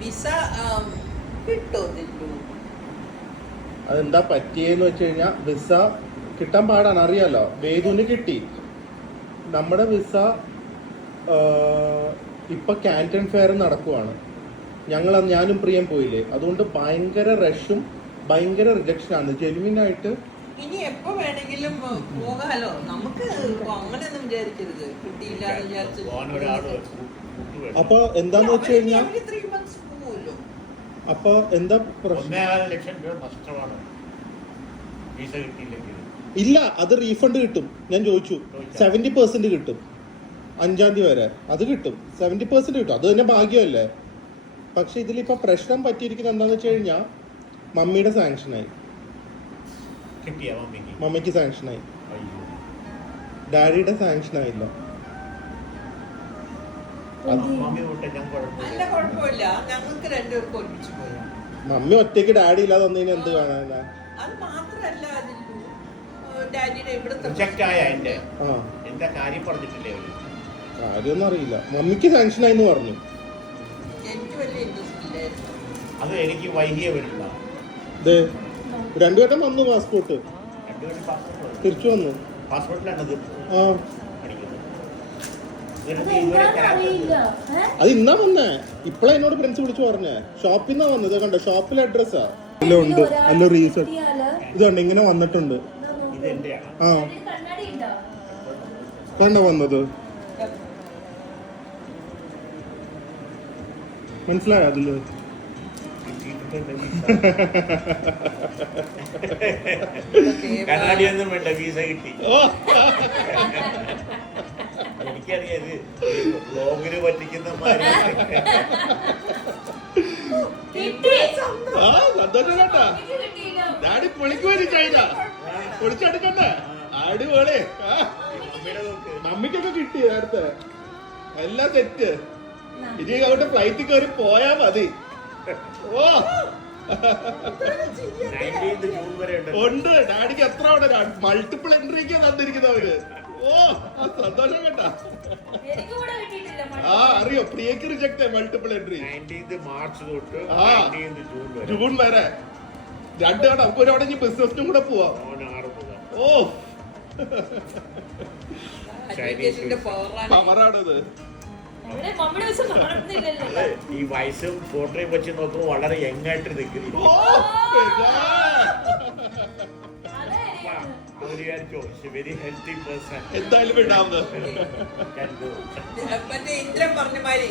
Visa കിട്ടുന്നില്ലു. അതെന്താ പറ്റിയെന്ന് വെച്ച് കഴിഞ്ഞാൽ വിസ കിട്ടാൻ പാടാണ്, അറിയാലോ. വേദുവിന് കിട്ടി. നമ്മുടെ വിസ ഇപ്പൊ കാന്റൺ ഫെയർ നടക്കുവാണ്. ഞാനും പ്രിയം പോയില്ലേ, അതുകൊണ്ട് ഭയങ്കര റഷും ഭയങ്കര റിജക്ഷനാണ്. ജെനുവിനായിട്ട് ഇനി എപ്പോ വേണമെങ്കിലും പോകാലോ. നമുക്ക് അങ്ങനെയൊന്നും വിചാരിക്കരുത്, കിട്ടിയില്ല എന്ന് വിചാരിച്ചു. അപ്പൊ എന്താന്ന് വെച്ച് കഴിഞ്ഞാൽ അപ്പൊ എന്താ പ്രശ്നം? ഇല്ല, അത് റീഫണ്ട് കിട്ടും. ഞാൻ ചോദിച്ചു, 70% കിട്ടും 5-ാം തീയതി വരെ. അത് കിട്ടും, 70% കിട്ടും. അത് തന്നെ ഭാഗ്യമല്ലേ. പക്ഷെ ഇതിലിപ്പോ പ്രശ്നം പറ്റിയിരിക്കുന്നത് എന്താന്ന് വെച്ച് കഴിഞ്ഞാൽ മമ്മിയുടെ സാങ്ഷനായി. മമ്മിക്ക് സാങ്ഷനായി, ഡാഡിയുടെ സാങ്ഷൻ ആയില്ല. മമ്മി ഒറ്റയ്ക്ക് ഡാഡി ഇല്ലാതെ വന്നതിന് എന്ത് കാണാനാ? കാര്യമൊന്നും അറിയില്ല. മമ്മിക്ക് സാങ്ഷൻ ആയിന്ന് പറഞ്ഞു. അത് എനിക്ക് വൈകിയ വരില്ല. രണ്ടുവട്ടം വന്നു പാസ്പോർട്ട്, തിരിച്ചു വന്നു. അത് ഇന്നാ വന്നേ. ഇപ്പഴാ എന്നോട് ഫ്രണ്ട്സ് വിളിച്ചു പറഞ്ഞേ. ഷോപ്പിൽ നിന്നാ വന്നത്. കണ്ടോ, ഷോപ്പിലെ അഡ്രസ്സാ. എല്ലാം ഉണ്ട്. നല്ല റീസൺ ഇതുണ്ട്, ഇങ്ങനെ വന്നിട്ടുണ്ട്. ആ കണ്ട വന്നത്, മനസ്സിലായോ അതില്? കണ്ണാടിയൊന്നും വേണ്ട, വീസ കിട്ടി. എനിക്കറിയാം ബ്ലോഗില് പറ്റിക്കുന്ന സന്തോഷം കേട്ടാ. ഡാഡി പൊളിക്കുവാനി ചൈന പൊളിച്ചെടുക്കണ്ടേ? അടിപൊളി. മമ്മിക്കൊക്കെ കിട്ടി നേരത്തെ, എല്ലാം സെറ്റ്. ഇനി അവിടെ ഫ്ലൈറ്റിൽ കയറി പോയാ മതി. ഓ ഉണ്ട്. ഡാഡിക്ക് എത്ര അവിടെ മൾട്ടിപ്പിൾ എൻട്രിക്ക് തന്നിരിക്കുന്നവര്. ഓ സന്തോഷം കേട്ടാ. ആ അറിയോ, പ്രിയക്ക് റിജക്ട് മൾട്ടിപ്പിൾ എൻട്രി. മാർച്ച് തൊട്ട് ജൂൺ വരെ 2 കട. നമുക്ക് ഒരു അവിടെ ബിസിനസിനും കൂടെ പോവാം. ഓ പവറാണത്. ഈ വയസ്സും ഫോട്ടോയും വെച്ച് നോക്കുമ്പോൾ വളരെ യങ് ആയിട്ട് നിൽക്കുന്നു. Very healthy person. എന്തായാലും ഇണ്ടാവുന്നത് ഇന്ദ്രൻ പറഞ്ഞ മാതിരി